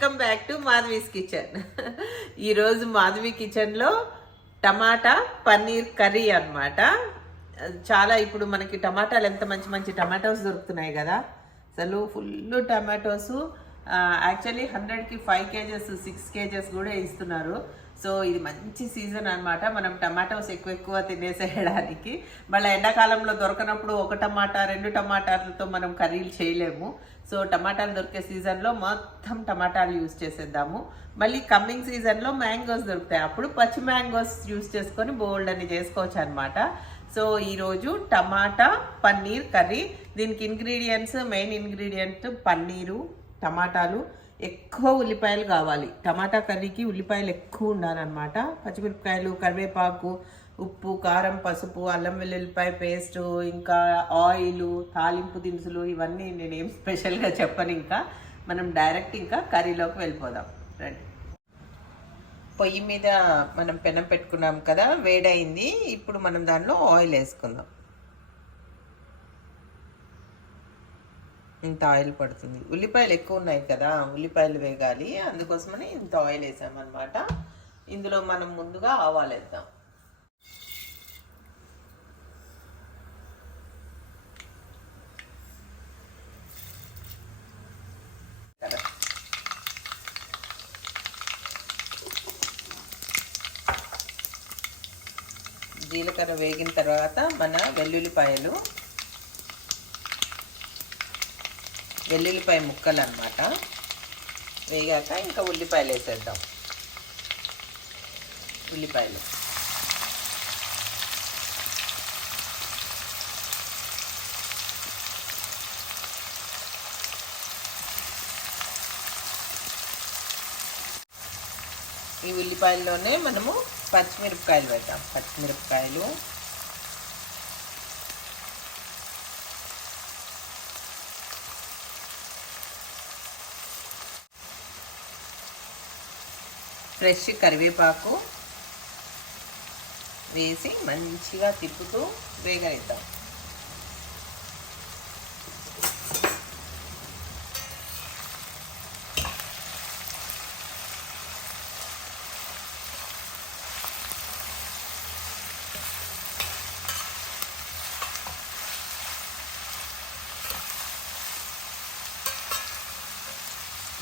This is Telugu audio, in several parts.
Welcome back to Madhavi's kitchen. ఈరోజు మాధవి కిచెన్లో టమాటా పన్నీర్ కర్రీ అన్నమాట. చాలా ఇప్పుడు మనకి టమాటాలు ఎంత మంచి మంచి టమాటోస్ దొరుకుతున్నాయి కదా. అసలు ఫుల్ టమాటోస్ యాక్చువల్లీ హండ్రెడ్కి ఫైవ్ కేజెస్ సిక్స్ కేజెస్ కూడా ఇస్తున్నారు. సో ఇది మంచి సీజన్ అన్నమాట. మనం టమాటోస్ ఎక్కువ ఎక్కువ తినేసేయడానికి. మళ్ళీ ఎండాకాలంలో దొరకనప్పుడు ఒక టమాటా రెండు టమాటాలతో మనం కర్రీలు చేయలేము. సో టమాటాలు దొరికే సీజన్లో మొత్తం టమాటాలు యూస్ చేసేద్దాము. మళ్ళీ కమ్మింగ్ సీజన్లో మ్యాంగోస్ దొరుకుతాయి. అప్పుడు పచ్చి మ్యాంగోస్ యూస్ చేసుకొని బోల్డ్ అని చేసుకోవచ్చు అనమాట సో ఈరోజు టమాటా పన్నీర్ కర్రీ. దీనికి ఇంగ్రీడియంట్స్ మెయిన్ ఇంగ్రీడియంట్ పన్నీరు టమాటాలు ఎక్కువ ఉల్లిపాయలు కావాలి. టమాటా కర్రీకి ఉల్లిపాయలు ఎక్కువ ఉండాలన్నమాట. పచ్చిమిరపకాయలు కరివేపాకు ఉప్పు కారం పసుపు అల్లం వెల్లుల్లిపాయ పేస్ట్ ఇంకా ఆయిల్ తాలింపు దినుసులు ఇవన్నీ నేనేం స్పెషల్గా చెప్పను ఇంకా. మనం డైరెక్ట్ ఇంకా కర్రీలోకి వెళ్ళిపోదాం. రండి. పొయ్యి మీద మనం పెనం పెట్టుకున్నాం కదా వేడైంది. ఇప్పుడు మనం దానిలో ఆయిల్ వేసుకుందాం. ఇంత ఆయిల్ పడుతుంది. ఉల్లిపాయలు ఎక్కువ ఉన్నాయి కదా ఉల్లిపాయలు వేగాలి. అందుకోసమని ఇంత ఆయిల్ వేసామన్నమాట. ఇందులో మనం ముందుగా ఆవాలు వేద్దాం. జీలకర్ర వేగిన తర్వాత మన వెల్లుల్లిపాయలు వెల్లుల్లిపాయ ముక్కలు అనమాట వేగాక ఇంకా ఉల్లిపాయలు వేసేద్దాం. ఉల్లిపాయలు. ఈ ఉల్లిపాయల్లోనే మనము పచ్చిమిరపకాయలు పెడతాం పచ్చిమిరపకాయలు ఫ్రెష్ కరివేపాకు వేసి మంచిగా తిప్పుతూ వేగనిద్దాం.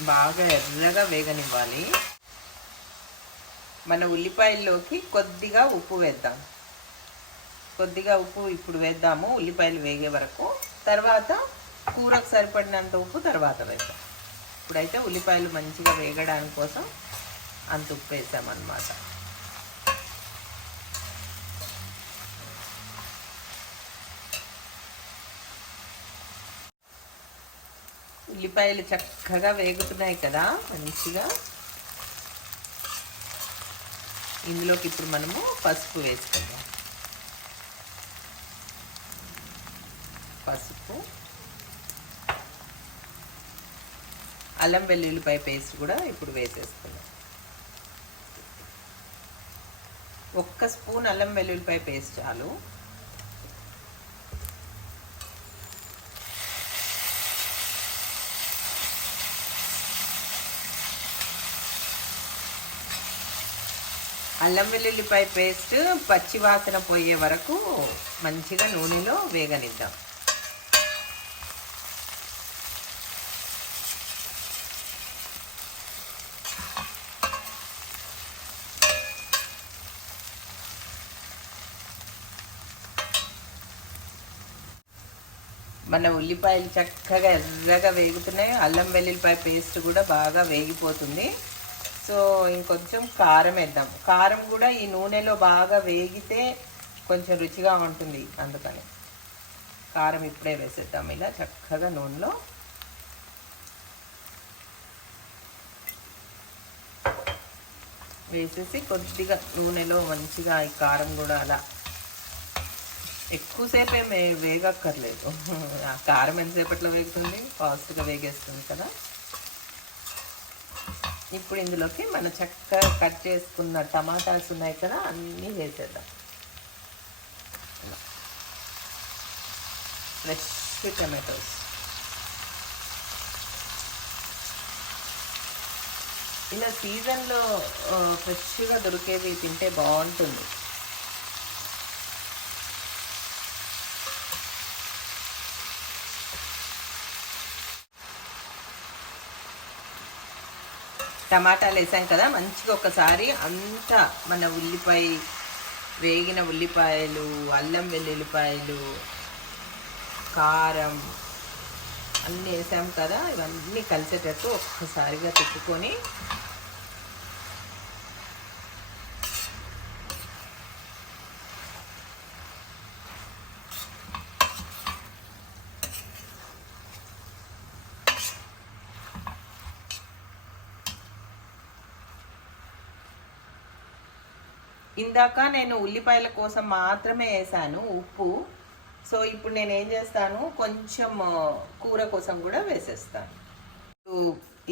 బాగా ఎర్రగా వేగనివ్వాలి. మన ఉల్లిపాయల్లోకి కొద్దిగా ఉప్పు వేద్దాం. కొద్దిగా ఉప్పు ఇప్పుడు వేద్దాము ఉల్లిపాయలు వేగే వరకు. తర్వాత కూరకు సరిపడినంత ఉప్పు తర్వాత వేద్దాం. ఇప్పుడైతే ఉల్లిపాయలు మంచిగా వేగడానికి కోసం అంత ఉప్పు వేసామన్నమాట. ఉల్లిపాయలు చక్కగా వేగుతున్నాయి కదా మంచిగా. ఇందులోకి ఇప్పుడు మనము పసుపు వేసుకుందాం. పసుపు. అల్లం వెల్లుల్లిపాయ పేస్ట్ కూడా ఇప్పుడు వేసేసుకుందాం. ఒక్క స్పూన్ అల్లం వెల్లుల్లిపాయ పేస్ట్ చాలు. అల్లం వెల్లుల్లిపాయ పేస్ట్ పచ్చివాసన పోయే వరకు మంచిగా నూనెలో వేగనిద్దాం. మన ఉల్లిపాయలు చక్కగా ఎర్రగా వేగుతున్నాయి. అల్లం వెల్లుల్లిపాయ పేస్ట్ కూడా బాగా వేగిపోతుంది. సో ఇంకొంచెం కారం వేద్దాం. కారం కూడా ఈ నూనెలో బాగా వేగితే కొంచెం రుచిగా ఉంటుంది అందుకని. కారం ఇప్పుడే వేసేద్దాం ఇలా చక్కగా నూనెలో. వేసేసి కొద్దిగా నూనెలో మంచిగా ఈ కారం కూడా అలా ఎక్కువసేపు ఏమి వేగక్కర్లేదు. ఆ కారం ఎంతసేపట్లో వేగుతుంది? ఫాస్ట్గా వేగేస్తుంది కదా. ఇప్పుడు ఇందులోకి మన చక్కగా కట్ చేసుకున్న టమాటాస్ ఉన్నాయి కదా అన్నీ వేసేద్దాం. ఫ్రెష్ టమాటోస్ ఇలా సీజన్లో ఫ్రెష్గా దొరికేవి తింటే బాగుంటుంది. టమాటాలు వేసాం కదా మంచిగా ఒకసారి అంతా మన ఉల్లిపాయ వేగిన ఉల్లిపాయలు అల్లం వెల్లుల్లిపాయలు కారం అన్నీ వేసాం కదా ఇవన్నీ కలిసేటట్టు ఒక్కసారిగా తిప్పుకొని ఇందాక నేను ఉల్లిపాయల కోసం మాత్రమే వేసాను ఉప్పు. సో ఇప్పుడు నేను ఏం చేస్తాను? కొంచెం కూర కోసం కూడా వేసేస్తాను.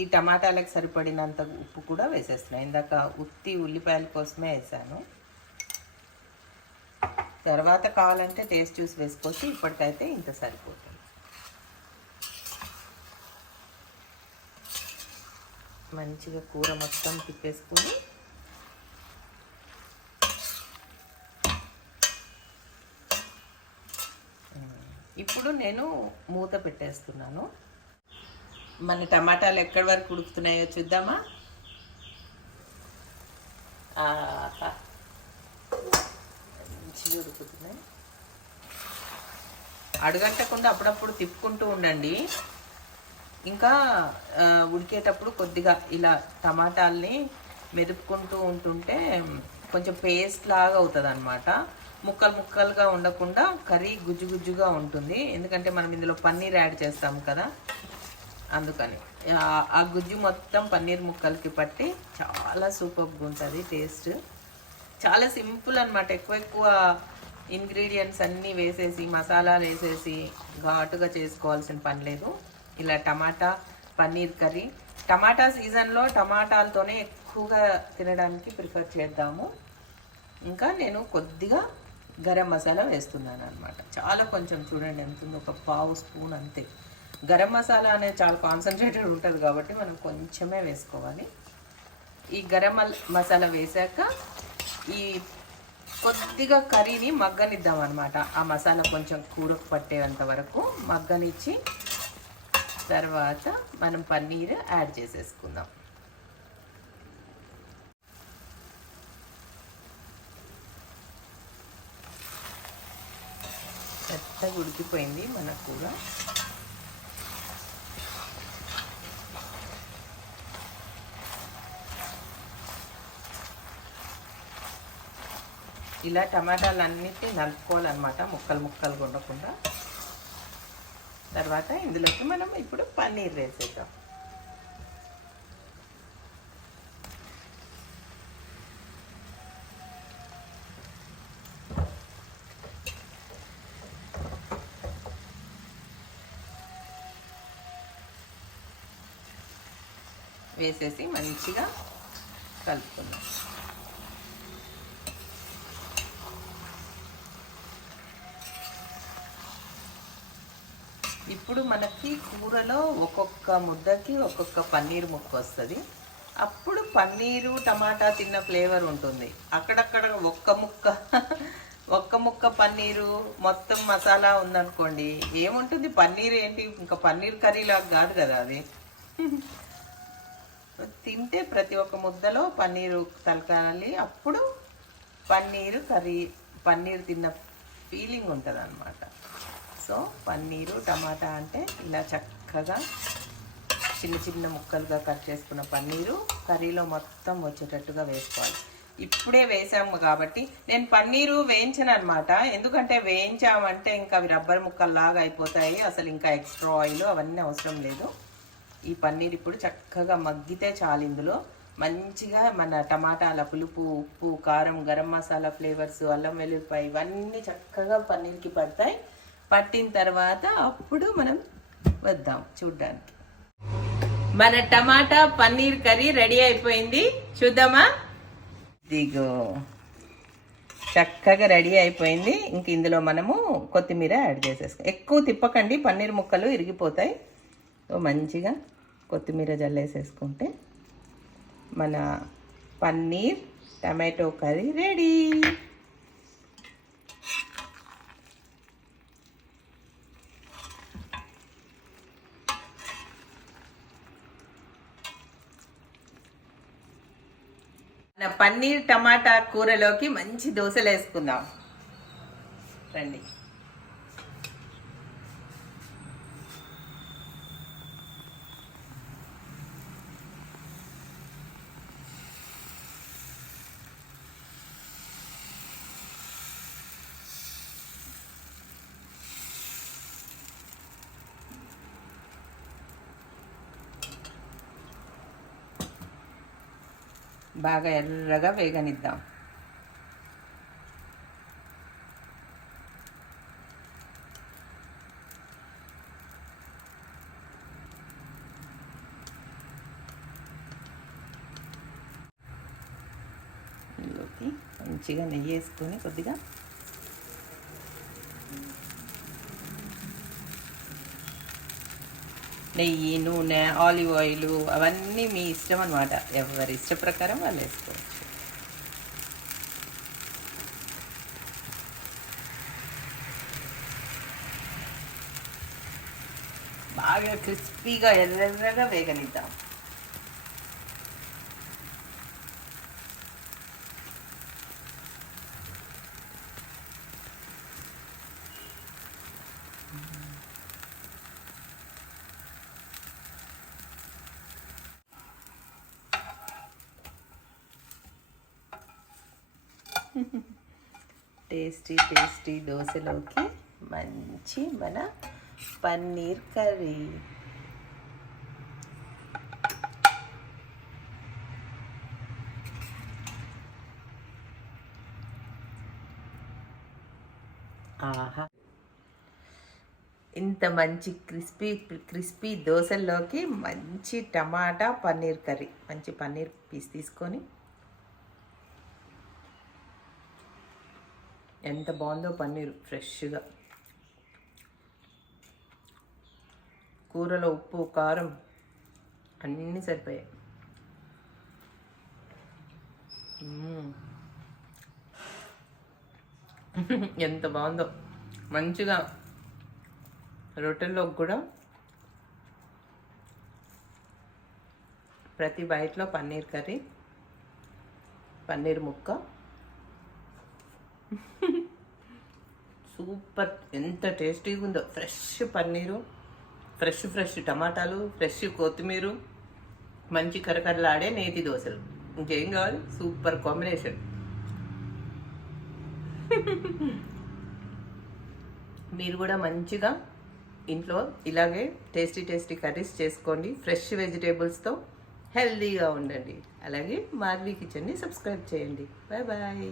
ఈ టమాటాలకు సరిపడినంత ఉప్పు కూడా వేసేస్తున్నాను ఇందాక ఉత్తి ఉల్లిపాయల కోసమే వేసాను. తర్వాత కావాలంటే టేస్ట్ చూసి వేసుకోవచ్చు. ఇప్పటికైతే ఇంత సరిపోతుంది. మంచిగా కూర మొత్తం తిప్పేసుకుని ఇప్పుడు నేను మూత పెట్టేస్తున్నాను. మన టమాటాలు ఎక్కడి వరకు ఉడుకుతున్నాయో చూద్దామా? మంచిగా ఉడుకుతున్నాయి. అడుగంటకుండా అప్పుడప్పుడు తిప్పుకుంటూ ఉండండి. ఇంకా ఉడికేటప్పుడు కొద్దిగా ఇలా టమాటాలని మెరుపుకుంటూ ఉంటుంటే కొంచెం పేస్ట్ లాగా అవుతుంది అనమాట ముక్కలు ముక్కలుగా ఉండకుండా కర్రీ గుజ్జు గుజ్జుగా ఉంటుంది. ఎందుకంటే మనం ఇందులో పన్నీర్ యాడ్ చేస్తాం కదా. అందుకని. ఆ- గుజ్జు మొత్తం పన్నీర్ ముక్కలకి పట్టి చాలా సూపర్గా ఉంటుంది టేస్ట్. చాలా సింపుల్ అన్నమాట. ఎక్కువ ఎక్కువ ఇంగ్రీడియంట్స్ అన్నీ వేసేసి మసాలాలు వేసేసి ఘాటుగా చేసుకోవాల్సిన పని లేదు. ఇలా టమాటా పన్నీర్ కర్రీ. టమాటా సీజన్లో టమాటాలతోనే ఎక్కువగా తినడానికి ప్రిఫర్ చేద్దాము. ఇంకా నేను కొద్దిగా గరం మసాలా వేస్తున్నాను అనమాట చాలా కొంచెం చూడండి ఎంత ఉంది ఒక పావు స్పూన్ అంతే. గరం మసాలా అనేది చాలా కాన్సన్ట్రేటెడ్ ఉంటుంది కాబట్టి మనం కొంచెమే వేసుకోవాలి. ఈ గరం మసాలా వేసాక ఈ కొద్దిగా కర్రీని మగ్గనిద్దాం అనమాట ఆ మసాలా కొంచెం కూరకు పట్టేంత వరకు మగ్గనిచ్చి తర్వాత మనం పన్నీర్ యాడ్ చేసేసుకుందాం. మెత్తగా ఉడికిపోయింది మన కూర ఇలా టమాటాలు అన్నిటి నలుపుకోవాలన్నమాట ముక్కలు ముక్కలు ఉండకుండా తర్వాత ఇందులోకి మనం ఇప్పుడు పన్నీర్ వేసేద్దాం. వేసేసి మంచిగా కలుపుకుందాం. ఇప్పుడు మనకి కూరలో ఒక్కొక్క ముద్దకి ఒక్కొక్క పన్నీర్ ముక్క వస్తుంది. అప్పుడు పన్నీరు టమాటా తిన్న ఫ్లేవర్ ఉంటుంది. అక్కడక్కడ ఒక్క ముక్క ఒక్క ముక్క పన్నీరు మొత్తం మసాలా ఉందనుకోండి ఏముంటుంది? పన్నీర్ ఏంటి? ఇంకా పన్నీర్ కర్రీ లాగా కాదు కదా అది. తింటే ప్రతి ఒక్క ముద్దలో పన్నీరు తలకాలి అప్పుడు పన్నీరు కర్రీ పన్నీర్ తిన్న ఫీలింగ్ ఉంటుంది అనమాట సో పన్నీరు టమాటా అంటే ఇలా చక్కగా చిన్న చిన్న ముక్కలుగా కట్ చేసుకున్న పన్నీరు కర్రీలో మొత్తం వచ్చేటట్టుగా వేసుకోవాలి. ఇప్పుడే వేసాము కాబట్టి నేను పన్నీరు వేయించను అనమాట ఎందుకంటే వేయించామంటే ఇంకా అవి రబ్బర్ ముక్కల్లాగా అయిపోతాయి. అసలు ఇంకా ఎక్స్ట్రా ఆయిల్ అవన్నీ అవసరం లేదు. ఈ పన్నీర్ ఇప్పుడు చక్కగా మగ్గితే చాలు ఇందులో. మంచిగా మన టమాటాల పులుపు ఉప్పు కారం గరం మసాలా ఫ్లేవర్స్ అల్లం వెల్లుల్లిపాయ ఇవన్నీ చక్కగా పన్నీర్కి పడతాయి. పట్టిన తర్వాత అప్పుడు మనం వద్దాం చూడ్డానికి. మన టమాటా పన్నీర్ కర్రీ రెడీ అయిపోయింది. చూద్దామా? దిగో చక్కగా రెడీ అయిపోయింది. ఇంక ఇందులో మనము కొత్తిమీర యాడ్ చేసేసుకో ఎక్కువ తిప్పకండి పన్నీర్ ముక్కలు ఇరిగిపోతాయి. మంచిగా. కొత్తిమీర జల్లేసేసుకుంటే మన పన్నీర్ టమాటో కర్రీ రెడీ. మన పన్నీర్ టమాటా కూరలోకి మంచి దోశలు వేసుకుందాం రండి. బాగా ఎర్రగా వేగనిద్దాం. ఇందులోకి మంచిగా నెయ్యి వేసుకొని కొద్దిగా నెయ్యి నూనె ఆలివ్ ఆయిల్ అవన్నీ మీ ఇష్టం అనమాట ఎవరి ఇష్ట ప్రకారం వాళ్ళు వేసుకోవచ్చు. బాగా క్రిస్పీగా ఎర్రగా వేగనిద్దాం. టేస్టీ టేస్టీ దోశలోకి మంచి మన పన్నీర్ కర్రీ. ఆహా. ఇంత మంచి క్రిస్పీ క్రిస్పీ దోశల్లోకి మంచి టమాటా పన్నీర్ కర్రీ. మంచి పన్నీర్ పీస్ తీసుకొని ఎంత బాగుందో పన్నీర్ ఫ్రెష్గా. కూరలో ఉప్పు కారం అన్నీ సరిపోయాయి. ఎంత బాగుందో. మంచిగా రొట్టెల్లో కూడా ప్రతి బయటలో పన్నీర్ కర్రీ పన్నీర్ ముక్క. సూపర్. ఎంత టేస్టీగా ఉందో ఫ్రెష్ పన్నీరు ఫ్రెష్ ఫ్రెష్ టమాటాలు ఫ్రెష్ కొత్తిమీర మంచి కరకరలాడే నేతి దోశలు. ఇంకేం కావాలి? Super combination. మీరు కూడా మంచిగా ఇంట్లో ఇలాగే టేస్టీ టేస్టీ కర్రీస్ చేసుకోండి. ఫ్రెష్ వెజిటేబుల్స్తో హెల్తీగా ఉండండి. అలాగే మార్వీ కిచెన్ని సబ్స్క్రైబ్ చేయండి. Bye bye.